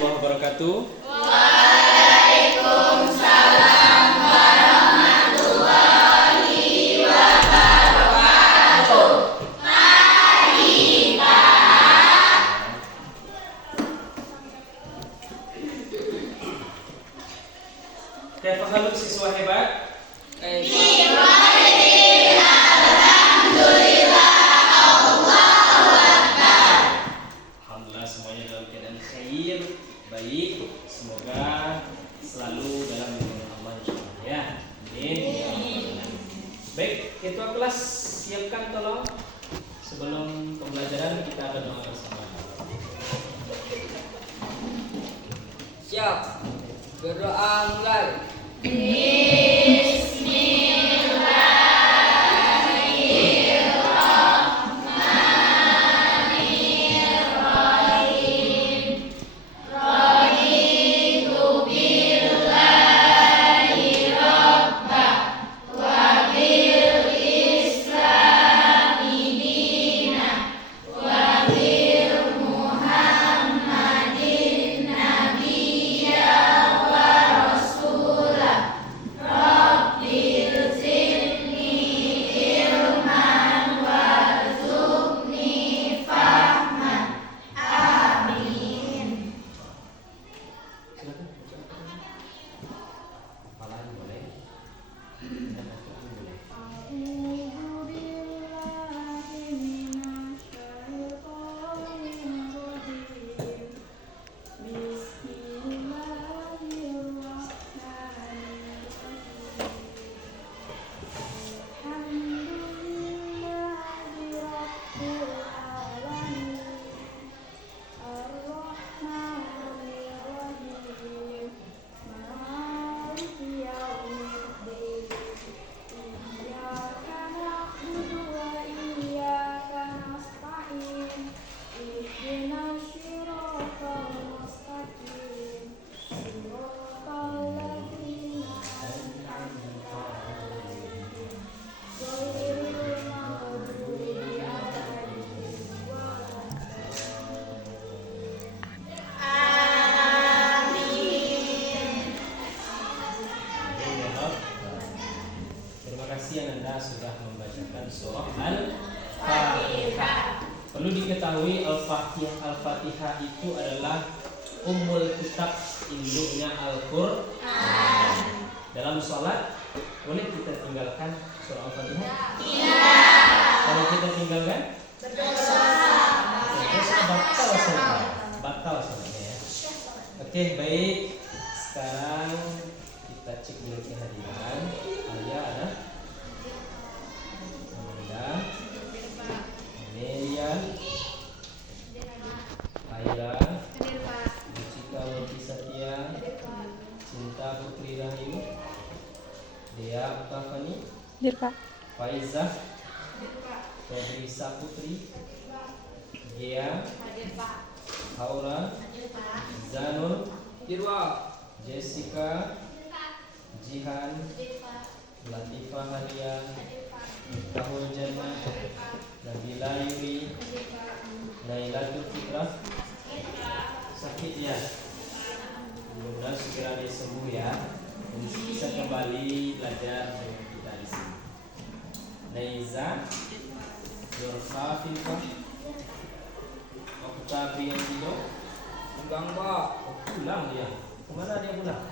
warahmatullahi wabarakatuh. Waalaikumsalam warahmatullahi wabarakatuh. Mari Pak. Kaifa haluk siswa hebat? Alhamdulillah semuanya dalam keadaan khair, baik. Semoga selalu dalam lindungan Allah insyaallah ya. Amin. Baik, ketua kelas siapkan tolong sebelum pembelajaran kita berdoa bersama. Siap. Berdoa mulai. Terima kasih Anda sudah membacakan surah Al-Fatihah. Perlu diketahui Al-Fatihah itu adalah ummul kitab, induknya Al-Qur'an. Dalam sholat boleh kita tinggalkan surah Al-Fatihah? Kalau kita tinggalkan berdosa batal sholatnya ya. Oke, baik. Sekarang kita cek dulu kehadiran. Alia ada? Amanda, Amelia, Aira, Jessica Wati Satya, Cinta Putri Rahim, Dea Utafani, Faizah, Febrisa Putri, Gia, Haura, Zanul, Jessica, Jihan, Latifah Halia, Miftahul Jannah, Nabila Yuri, Nailatul Fitrah. Sakit ya? Mudah-mudahan segera dia sembuh ya, dan bisa kembali belajar dengan kita di sini. Naiza, Yurfa Fifa, Oktavian Tino, Bang Pak. pulang dia. Kemana dia pulang?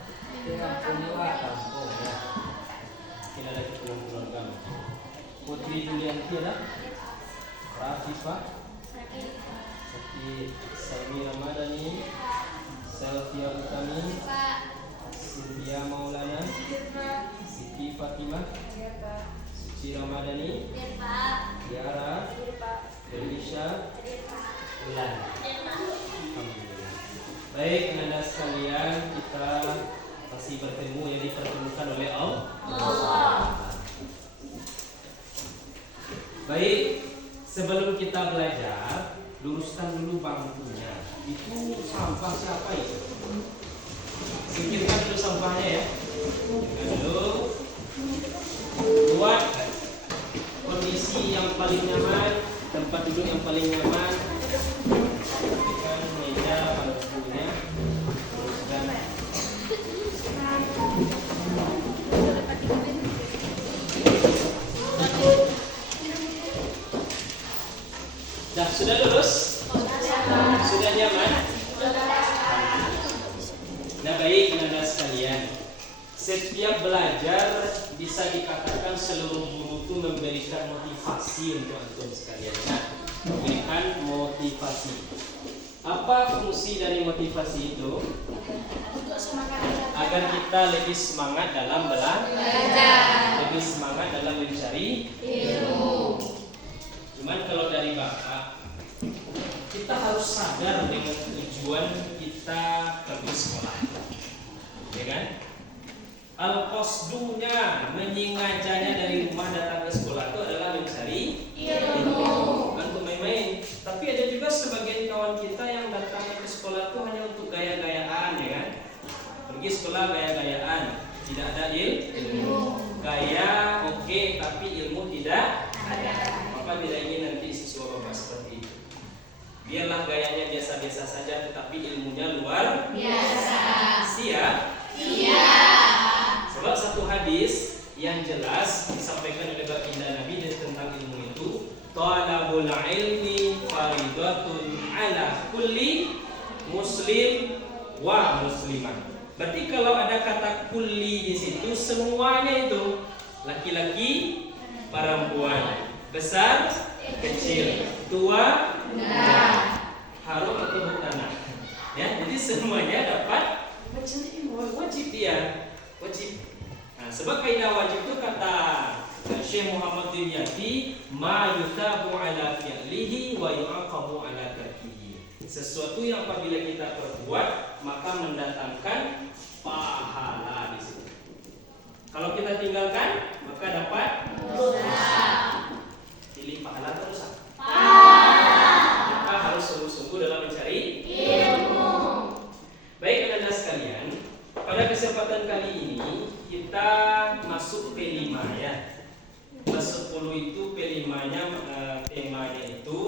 Kampung ya. Kita ada pulang kamu. Putri Julianti ada? Rafifah, Sakti Salmi Ramadhani, Selvia Utami, Cynthia Maulana, Siti Fatimah, Suci Ramadhani, Tiara, Delisha, Ulan. Alhamdulillah. Baik, Anda sekalian, kita masih bertemu yang dipertemukan oleh Allah. Baik, sebelum kita belajar, luruskan dulu bangkunya. Itu sampah siapa itu? Singkirkan dulu sampahnya ya. Singkirkan dulu. Buat kondisi yang paling nyaman, tempat duduk yang paling nyaman. Meja pada bukunya. Nah baik anak sekalian, setiap belajar bisa dikatakan seluruh guru itu memberikan motivasi untuk antum sekalian. Nah, memberikan motivasi. Apa fungsi dari motivasi itu? Agar kita lebih semangat dalam belajar, lebih semangat dalam mencari ilmu. Cuman kalau dari bapak, kita harus sadar dengan tujuan kita pergi sekolah, ya kan? Al-qasdunya, menyingajanya dari rumah datang ke sekolah itu adalah mencari ilmu, bukan untuk main-main. Tapi ada juga sebagian kawan kita yang datang ke sekolah itu hanya untuk gaya-gayaan, ya kan? Pergi sekolah gaya-gayaan, tidak ada ilmu. Gaya oke, tapi ilmu tidak ada. Bapak tidak ingin nanti siswa bapak seperti itu. Biarlah gayanya biasa-biasa saja, tetapi ilmunya luar biasa. Siap? Iya. Sebab satu hadis yang jelas disampaikan oleh baginda Nabi tentang ilmu itu, talabul ilmi faridatun ala kulli muslim wa muslimah. Berarti kalau ada kata kulli di situ, semuanya itu, laki-laki, perempuan, besar, kecil, tua, muda, harum atau bukanah. Ya, jadi semuanya dapat wajib dia, wajib. Nah, sebab kaidah wajib itu kata Syekh Muhammad Dimyati, ma yutabu ala fi'lihi wa yu'aqabu ala tarkihi. Sesuatu yang apabila kita perbuat maka mendatangkan pahala di situ. Kalau kita tinggalkan maka dapat dosa. Pilih pahala atau dosa? Maka harus sungguh-sungguh dalam mencari ilmu. Baik anak-anak sekalian, pada kesempatan kali ini kita masuk P5 ya. Kelas 10 itu P5-nya temanya itu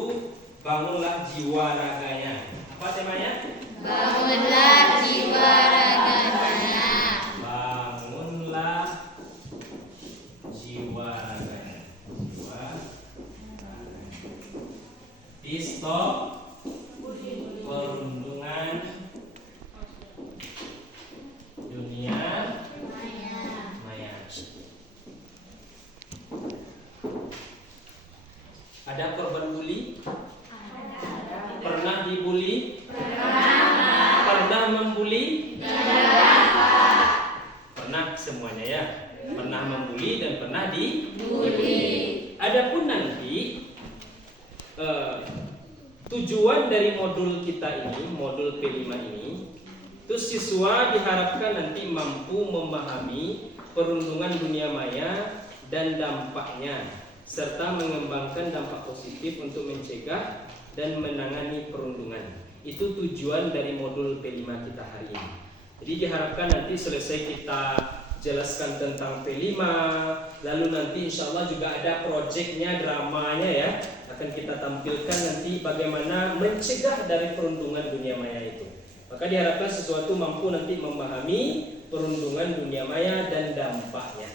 bangunlah jiwa raganya. Apa temanya? Bangunlah jiwa raganya. Bangunlah jiwa raganya. Jiwa raganya. Di stop perundungan dunia maya. Ada korban bully? Pernah dibully? Pernah membuli? Pernah semuanya ya. Pernah membuli dan pernah dibully. Adapun nanti tujuan dari modul kita ini, modul P5 ini, itu siswa diharapkan nanti mampu memahami perundungan dunia maya dan dampaknya, serta mengembangkan dampak positif untuk mencegah dan menangani perundungan. Itu tujuan dari modul P5 kita hari ini. Jadi diharapkan nanti selesai kita jelaskan tentang P5, lalu nanti insya Allah juga ada proyeknya, dramanya ya, akan kita tampilkan nanti bagaimana mencegah dari perundungan dunia maya itu. Maka diharapkan sesuatu mampu nanti memahami perundungan dunia maya dan dampaknya.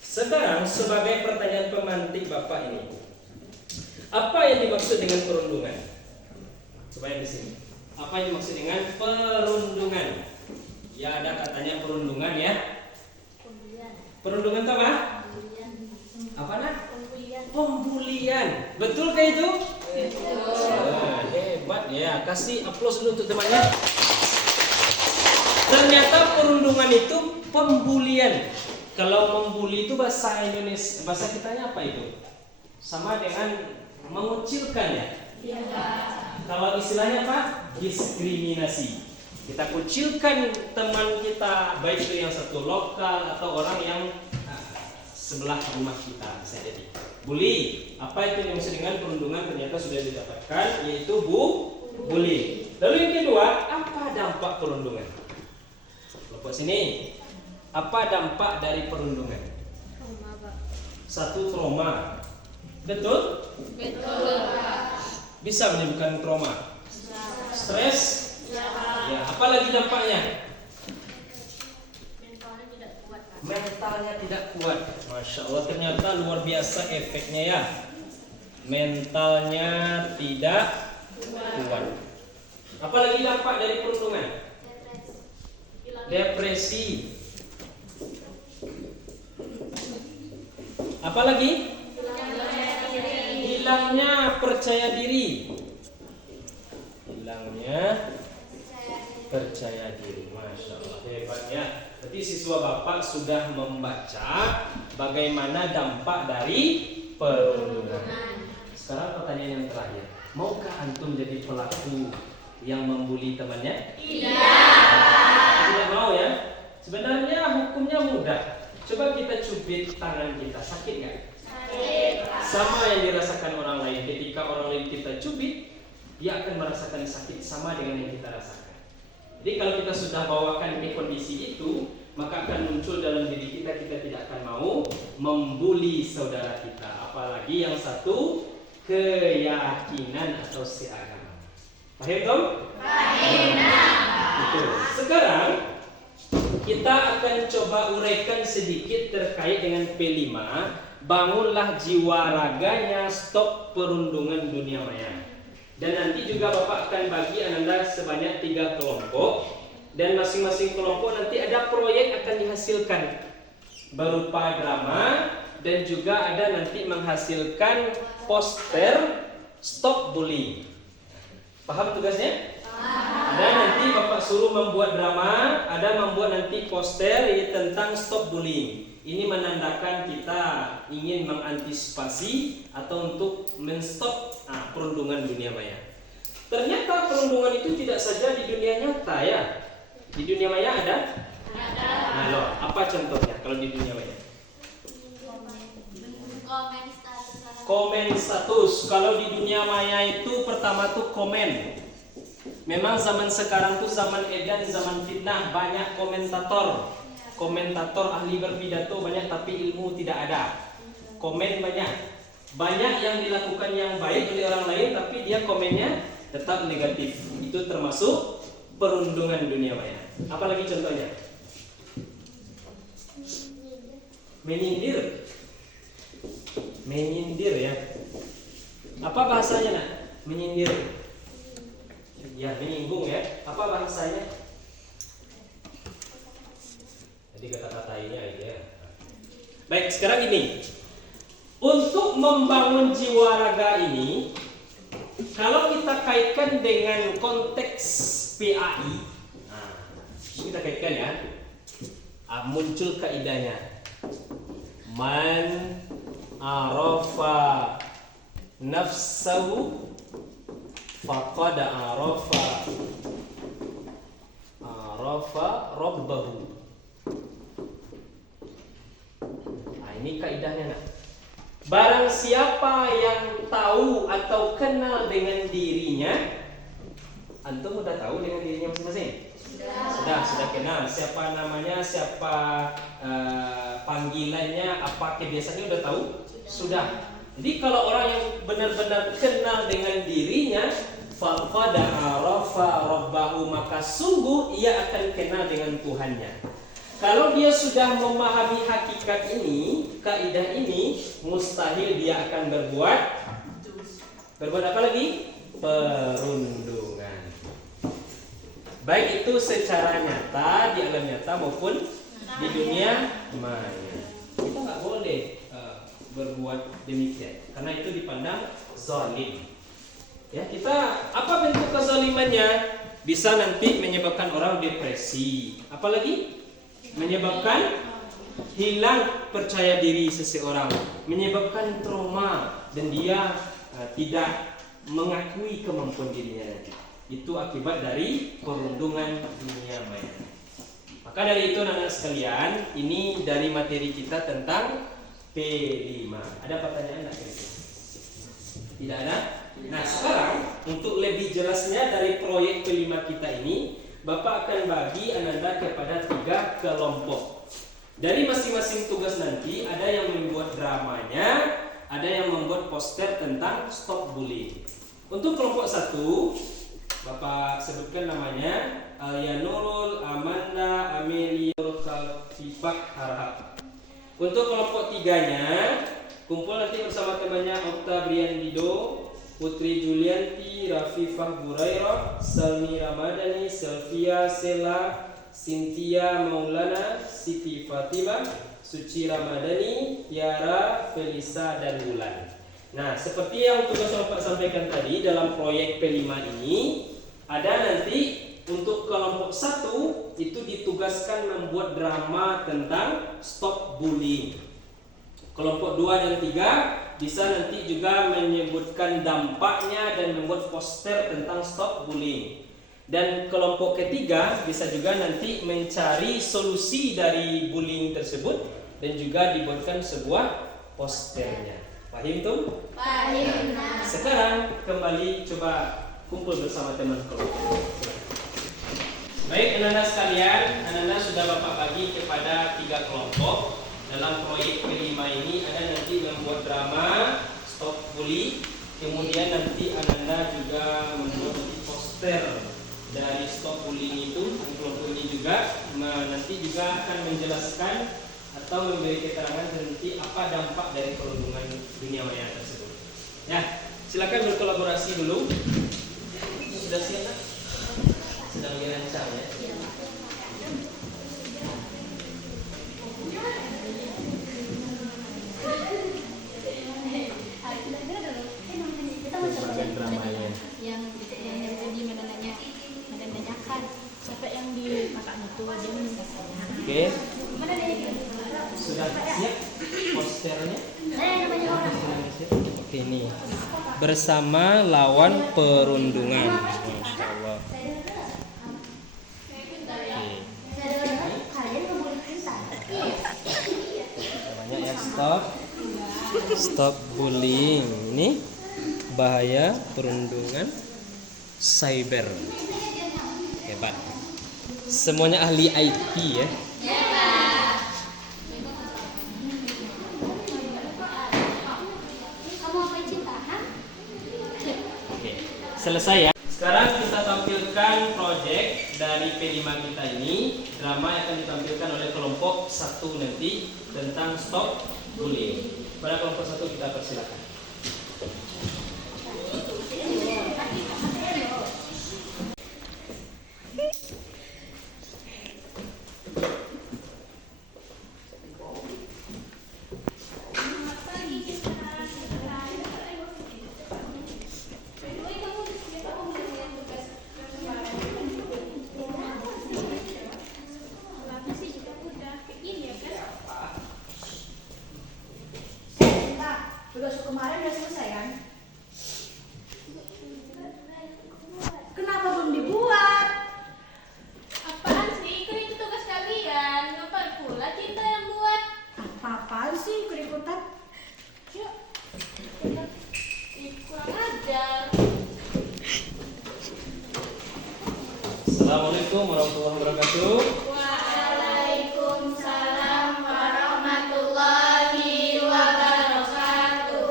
Sekarang sebagai pertanyaan pemantik Bapak ini, apa yang dimaksud dengan perundungan? Coba yang di sini. Apa yang dimaksud dengan perundungan? Ya ada katanya perundungan ya. Perundungan itu apa? Apa nak? Pembulian. Betul kah itu? Hebat ya. Kasih aplaus dulu untuk temannya. Ternyata perundungan itu pembulian. Kalau membuli itu bahasa Indonesia, bahasa kitanya apa itu? Sama dengan mengucilkan ya? Iya. Kalau istilahnya apa? Diskriminasi. Kita kucilkan teman kita, baik itu yang satu lokal atau orang yang sebelah rumah kita bisa jadi. Bully, apa itu yang maksud dengan perundungan ternyata sudah didapatkan, yaitu bully. Lalu yang kedua, apa dampak perundungan? Kelompok sini, apa dampak dari perundungan? Trauma, Pak. Satu, trauma. Betul? Betul, Pak. Bisa menimbulkan trauma. Stres? Ya, apa lagi dampaknya? Mentalnya tidak kuat, Pak. Mentalnya tidak kuat. Masya Allah, ternyata luar biasa efeknya ya. Mentalnya tidak kuat. Apalagi dampak dari perundungan? Depresi. Apalagi? Hilangnya percaya diri. Hilangnya percaya diri. Masya Allah, hebat ya. Berarti siswa Bapak sudah membaca bagaimana dampak dari perundungan. Sekarang pertanyaan yang terakhir. Maukah antum jadi pelaku yang membuli temannya? Tidak mau ya? Sebenarnya hukumnya mudah. Coba kita cubit tangan kita, sakit nggak? Sakit. Sama yang dirasakan orang lain. Ketika orang lain kita cubit, dia akan merasakan sakit sama dengan yang kita rasakan. Jadi kalau kita sudah bawakan ke kondisi itu, maka akan muncul dalam diri kita, kita tidak akan mau membuli saudara kita. Apalagi yang satu keyakinan atau seagama. Paham dong? Itu. Sekarang kita akan coba uraikan sedikit terkait dengan P5. Bangunlah jiwa raganya, stop perundungan dunia maya. Dan nanti juga Bapak akan bagi Anda sebanyak 3 kelompok. Dan masing-masing kelompok nanti ada proyek akan dihasilkan berupa drama. Dan juga ada nanti menghasilkan poster stop bullying. Paham tugasnya? Ada nanti Bapak suruh membuat drama, ada membuat nanti poster tentang stop bullying. Ini menandakan kita ingin mengantisipasi atau untuk menstop perundungan dunia maya. Ternyata perundungan itu tidak saja di dunia nyata ya. Di dunia maya ada? Nah, loh, apa contohnya kalau di dunia maya? Komen status. Kalau di dunia maya itu pertama tuh komen. Memang zaman sekarang tuh zaman edan, zaman fitnah, banyak komentator. Komentator ahli berpidato banyak tapi ilmu tidak ada. Komen banyak. Banyak yang dilakukan yang baik oleh orang lain tapi dia komennya tetap negatif. Itu termasuk perundungan dunia maya. Apalagi contohnya? Menyindir. Menyindir ya. Apa bahasanya nak? Menyindir. Ya, menyinggung ya. Apa bahasanya? Jadi kata-kata ini aja. Baik, sekarang ini untuk membangun jiwa raga ini, kalau kita kaitkan dengan konteks PAI, kita kaitkan ya, muncul kaidahnya. Man arafa nafsahu faqad arafa rabbahu. Ini kaidahnya nak. Barang siapa yang tahu atau kenal dengan dirinya, antum udah tahu dengan dirinya masing-masing? Sudah kenal siapa namanya, siapa panggilannya, apa kebiasaannya udah tahu? Sudah. Jadi kalau orang yang benar-benar kenal dengan dirinya, faqad arafa rabbahu, maka sungguh ia akan kenal dengan Tuhannya. Kalau dia sudah memahami hakikat ini, kaidah ini, mustahil dia akan berbuat apa lagi? Perundungan. Baik itu secara nyata di alam nyata maupun di dunia maya. Kita nggak boleh berbuat demikian, karena itu dipandang zalim. Ya, kita apa bentuk kezalimannya? Bisa nanti menyebabkan orang depresi. Apalagi? Menyebabkan hilang percaya diri seseorang, menyebabkan trauma dan dia tidak mengakui kemampuan dirinya. Itu akibat dari perundungan dunia maya. Maka dari itu anak-anak sekalian, ini dari materi kita tentang P5. Ada pertanyaan enggak kira-kira? Tidak ada? Nah, sekarang untuk lebih jelasnya dari proyek P5 kita ini, Bapak akan bagi Ananda kepada 3 kelompok. Dari masing-masing tugas nanti ada yang membuat dramanya, ada yang membuat poster tentang stop bullying. Untuk kelompok 1, Bapak sebutkan namanya Alyanurul, Amanda, Amelia, Khalifah, Harhab. Untuk kelompok 3-nya, kumpul nanti bersama temannya Okta Briandido, Putri Julianti, Siti Rafifah Burairah, Salmi Ramadhani, Selvia Sela, Cynthia Maulana, Siti Fatimah, Suci Ramadhani, Tiara, Felisa, dan Wulan. Nah, seperti yang tugas Bapak sampaikan tadi, dalam proyek P5 ini ada nanti untuk kelompok 1 itu ditugaskan membuat drama tentang stop bullying. Kelompok 2 dan 3 bisa nanti juga menyebutkan dampaknya dan membuat poster tentang stop bullying. Dan kelompok ketiga bisa juga nanti mencari solusi dari bullying tersebut dan juga dibuatkan sebuah posternya. Paham tuh? Paham. Nah, sekarang kembali coba kumpul bersama teman kelompok. Baik anak-anak sekalian, anak-anak sudah Bapak bagi kepada 3 kelompok. Dalam proyek P5 ini ada nanti membuat drama stop bully. Kemudian nanti anak-anak juga membuat poster dari stop bullying itu. Kelompok ini juga nanti juga akan menjelaskan atau memberi keterangan nanti apa dampak dari perundungan dunia maya tersebut. Ya, silakan berkolaborasi dulu. Sudah siap? Sedang dirancang ya. Yang jadi menanyakan siapa yang di kakaknya itu dia minta saya. Oke. Sudah siap posternya? Namanya orang. Oke, ini bersama lawan perundungan. Masya Allah. Namanya ya stop bullying. Ini bahaya perundungan cyber. Hebat. Semuanya ahli IT ya. Oke, selesai ya. Sekarang kita tampilkan project dari P5 kita ini. Drama yang akan ditampilkan oleh kelompok 1 nanti tentang stop bullying. Pada kelompok 1 kita persilakan. Tugas kemarin udah selesai kan? Kenapa belum dibuat? Apaan sih? Kan itu tugas kalian. Ngapain pula kita yang buat? Apa-apaan sih ikut-ikutan? Yuk. Kurang ajar. Assalamualaikum warahmatullahi wabarakatuh. Waalaikumsalam warahmatullahi wabarakatuh.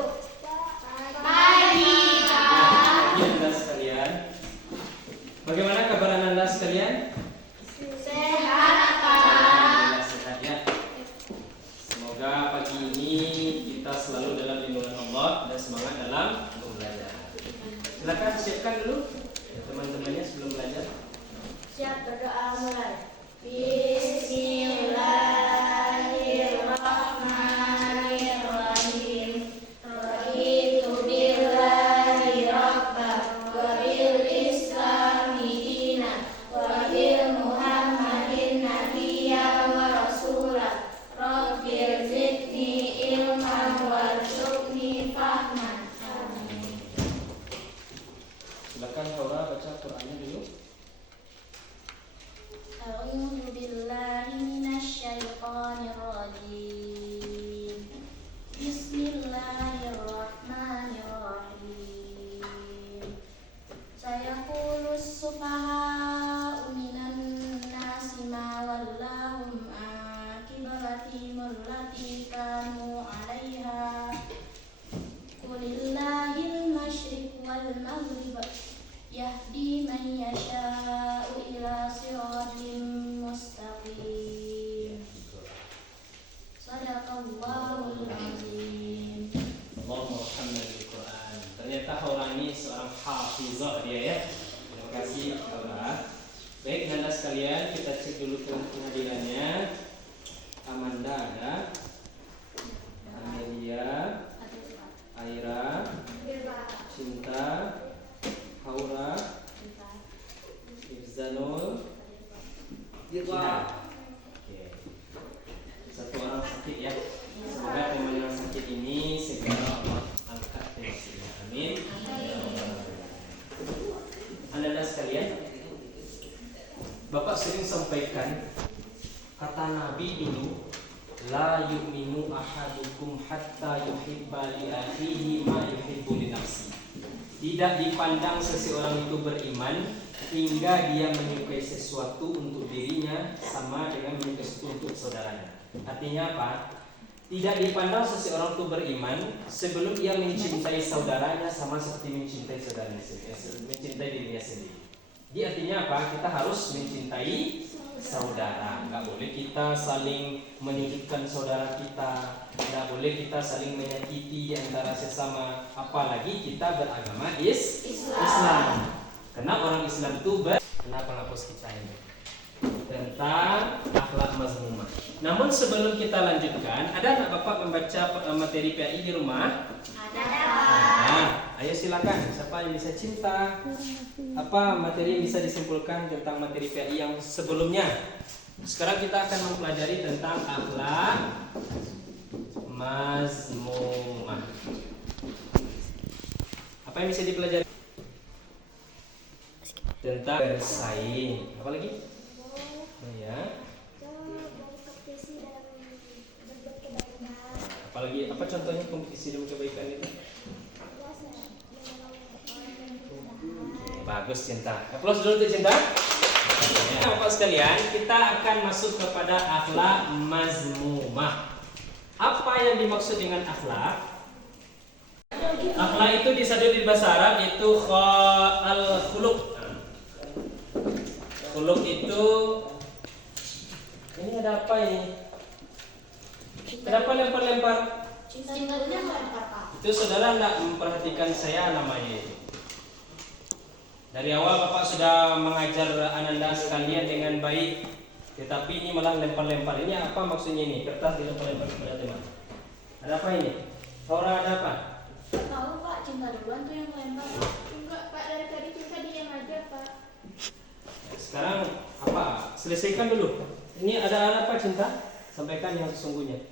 Pagi. Pagi Anda sekalian. Bagaimana kabar Anda sekalian? Sehat, Pak. Alhamdulillah sehat ya. Semoga pagi ini kita selalu dalam lindungan Allah dan semangat dalam belajar. Silakan siapkan dulu teman-temannya sebelum belajar. Siap, berdoa mulai. Bismillahirrahmanirrahim. Raditu billahi rabba wa bil islami dina wa bil muhammadin nabiyya wa rasula. Rabbil zidni ilman warzuqni fahman. Amin. Silakan Laura baca Qur'annya dulu. A'udzu billahi minasyaitonir rajim. Bismillahirrahmanirrahim. Sayaqulus sufaha'u minan nasi ma wallahum an qiblatihim allati kanu 'alaiha. Qulillahil masyriq wal maghrib yahdi man yasha'u ila siratim dulu ke pengadilannya. Amanda ada, Amelia, Aira, Cinta, Haura, Irzanul, Dirwa. Oke. Satu orang sakit ya. Semoga teman yang sakit ini segera Allah angkat tensinya. Amin. Anda sekalian, Bapak sering sampaikan kata Nabi dulu, la yu'minu ahadukum hatta yuhibba li akhihi ma yuhibbu li nafsi. Tidak dipandang seseorang itu beriman hingga dia menyukai sesuatu untuk dirinya sama dengan menyukai sesuatu untuk saudaranya. Artinya apa? Tidak dipandang seseorang itu beriman sebelum ia mencintai saudaranya sama seperti mencintai saudaranya sendiri, mencintai dirinya sendiri. Jadi artinya apa? Kita harus mencintai saudara. Nggak boleh kita saling menyudutkan saudara kita. Nggak boleh kita saling menyakiti antara sesama. Apalagi kita beragama Islam. Karena orang Islam itu kenapa ngapus kita ini? Tentang akhlak mazmumah. Namun sebelum kita lanjutkan, ada anak Bapak membaca materi PAI di rumah? Ada. Nah, ayo silakan. Siapa yang bisa cinta? Apa materi yang bisa disimpulkan tentang materi PAI yang sebelumnya? Sekarang kita akan mempelajari tentang akhlak mazmumah. Apa yang bisa dipelajari? Tentang bersaing. Apa lagi? Oh ya. Apalagi apa contohnya kompetisi dalam kebaikan itu? Bagus Cinta. Aplaus dulu untuk Cinta. Ya, Bapak sekalian, kita akan masuk kepada akhlak mazmumah. Apa yang dimaksud dengan akhlak? Akhlak itu disebut di bahasa Arab itu al-khuluq. Khuluq itu ini ada apa ini? Kenapa lempar-lempar? Cintanya melempar Pak. Itu saudara tidak memperhatikan saya namanya itu. Dari awal Bapak sudah mengajar Ananda sekalian dengan baik, tetapi ini malah lempar-lempar. Ini apa maksudnya ini? Kertas dilempar-lempar kepada teman. Ada apa ini? Haura ada apa? Tahu Pak, Cinta duluan tuh yang melempar. Enggak, Pak, dari tadi Cinta diam aja, Pak. Sekarang apa? Selesaikan dulu. Ini ada apa Cinta? Sampaikan yang sesungguhnya.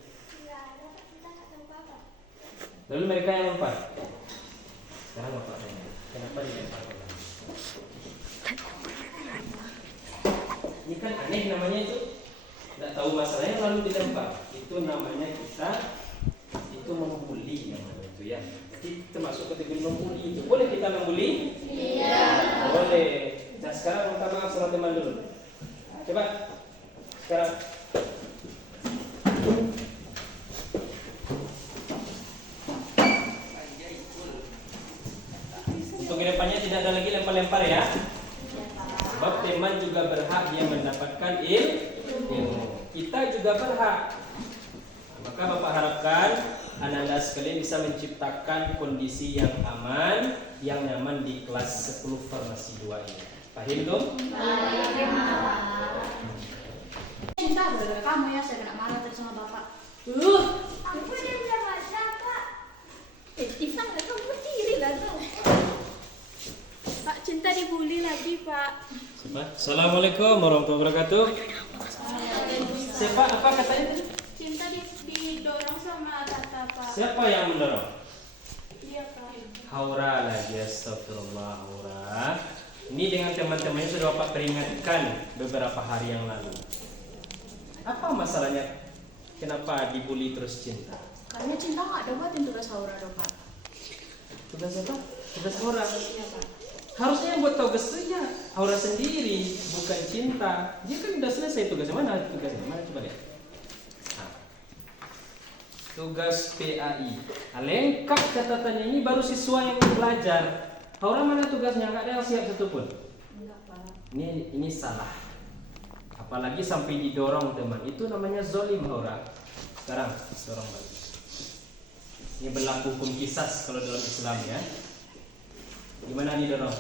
Lalu mereka yang lempar. Sekarang Bapak tanya, kenapa dilempar? Ini kan aneh namanya itu. Tidak tahu masalahnya lalu dilempar. Itu namanya kita itu membuli namanya itu ya. Jadi termasuk kategori membuli itu. Boleh kita membuli? Iya. Boleh. Nah sekarang minta maaf sama teman dulu. Coba sekarang. Untuk kedepannya tidak ada lagi lempar-lempar ya. Sebab teman juga berhak dia mendapatkan ilmu. Kita juga berhak. Maka Bapak harapkan Ananda sekalian bisa menciptakan kondisi yang aman, yang nyaman di kelas 10 farmasi 2 ini. Paham dong? Cinta gara-gara kamu ya, saya kena marah tadi sama Bapak. Aku yang udah baca, Pak. Cinta nggak tahu berdiri lah tuh. Pak, Cinta dibully lagi, Pak. Assalamualaikum warahmatullahi wabarakatuh. Siapa? Apa katanya? Cinta didorong sama Tata, Pak. Siapa yang mendorong? Iya, Pak. Haura lagi, astagfirullah Haura. Ini dengan teman-temannya sudah Bapak peringatkan beberapa hari yang lalu. Apa masalahnya? Kenapa dibully terus Cinta? Karena Cinta nggak ada buatin tugas Haura dong Pak. Tugas apa? Tugas Haura. Iya Pak. Harusnya yang buat tugas itu ya Haura sendiri, bukan Cinta. Dia kan udah selesai tugasnya. Mana tugasnya? Mana coba lihat. Nah. Tugas PAI. Nah, lengkap catatannya, ini baru siswa yang belajar. Haura mana tugasnya? Nggak ada yang siap satupun. Enggak Pak. Ini salah. Apalagi sampai didorong teman. Itu namanya zolim Haura. Sekarang dorong balik. Ini berlaku hukum kisas kalau dalam Islam ya. Gimana nih dorong?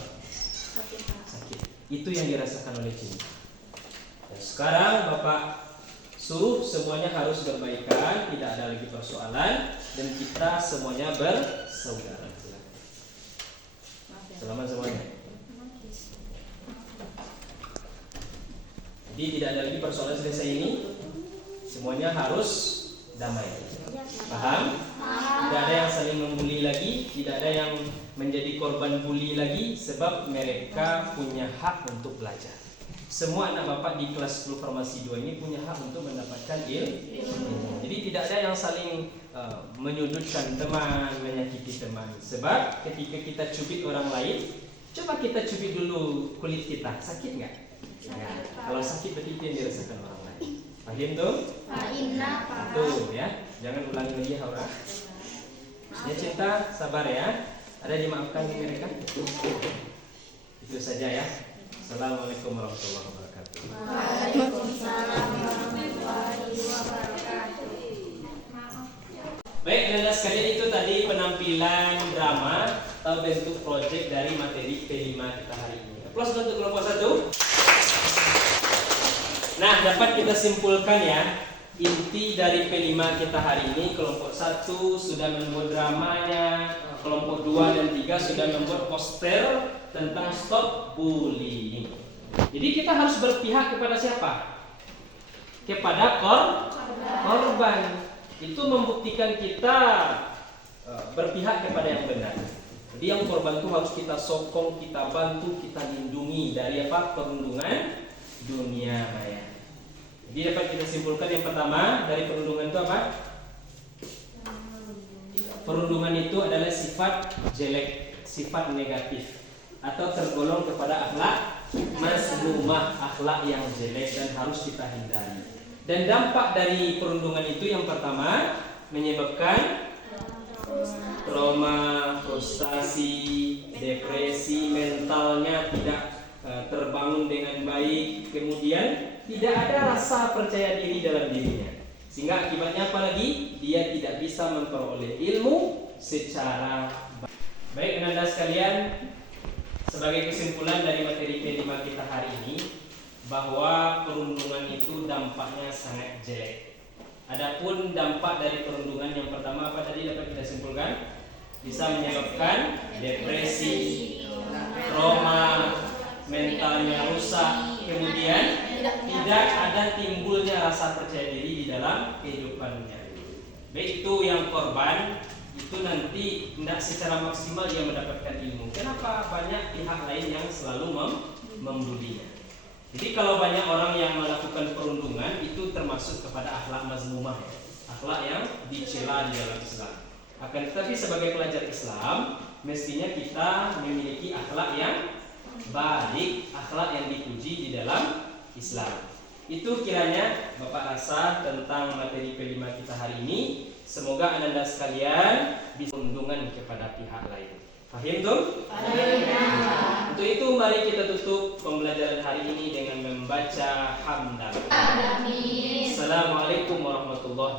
Sakit Pak. Sakit. Itu yang dirasakan oleh Cinta. Dan sekarang Bapak suruh semuanya harus berbaikan, tidak ada lagi persoalan, dan kita semuanya bersaudara. Selamat semuanya. Jadi tidak ada lagi persoalan selesai ini. Semuanya harus damai. Paham? Tidak ada yang saling membuli lagi, tidak ada yang menjadi korban bully lagi, sebab mereka punya hak untuk belajar. Semua anak Bapak di kelas 10 Farmasi 2 ini punya hak untuk mendapatkan ilmu. Jadi tidak ada yang saling menyudutkan teman, menyakiti teman. Sebab ketika kita cubit orang lain, coba kita cubit dulu kulit kita, sakit nggak? Ya. Kalau sakit berarti itu yang dirasakan orang lain. Paham tuh? Tuh ya, jangan ulangi lagi Haura. Ya cinta, sabar ya. Ada dimaafkan mereka? Itu saja ya. Assalamualaikum warahmatullahi wabarakatuh. Waalaikumsalam warahmatullahi wabarakatuh. Baik, anda sekalian, itu tadi penampilan drama atau bentuk proyek dari materi P5 kita hari ini. Aplaus untuk kelompok 1. Nah, dapat kita simpulkan ya, inti dari P5 kita hari ini, kelompok 1 sudah membuat dramanya, kelompok 2 dan 3 sudah membuat poster tentang stop bullying. Jadi kita harus berpihak kepada siapa? Kepada korban. Itu membuktikan kita berpihak kepada yang benar. Jadi yang korban itu harus kita sokong, kita bantu, kita lindungi dari apa? Perundungan dunia maya. Jadi dapat kita simpulkan yang pertama dari perundungan itu apa? Perundungan itu adalah sifat jelek, sifat negatif, atau tergolong kepada akhlak mazmumah, akhlak yang jelek dan harus kita hindari. Dan dampak dari perundungan itu yang pertama menyebabkan trauma, frustasi, depresi, mentalnya tidak terbangun dengan baik, kemudian tidak ada rasa percaya diri dalam dirinya. Sehingga akibatnya apa lagi? Dia tidak bisa memperoleh ilmu secara baik. Baik, Anda sekalian, sebagai kesimpulan dari materi P5 kita hari ini, bahwa perundungan itu dampaknya sangat jelek. Adapun dampak dari perundungan yang pertama apa tadi dapat kita simpulkan? Bisa menyebabkan depresi, trauma, mentalnya rusak, kemudian tidak ada timbulnya rasa percaya diri di dalam kehidupannya. Baik itu yang korban, itu nanti tidak secara maksimal dia mendapatkan ilmu. Kenapa? Banyak pihak lain yang selalu membulinya. Jadi kalau banyak orang yang melakukan perundungan, itu termasuk kepada akhlak mazmumah, akhlak yang dicela di dalam Islam. Akan tetapi sebagai pelajar Islam, mestinya kita memiliki akhlak yang baik, akhlak yang dipuji di dalam Islam. Itu kiranya Bapak rasa tentang materi P5 kita hari ini. Semoga Anda sekalian bisa perundungan kepada pihak lain. Paham tuh? Untuk itu mari kita tutup pembelajaran hari ini dengan membaca hamdalah. Assalamualaikum warahmatullahi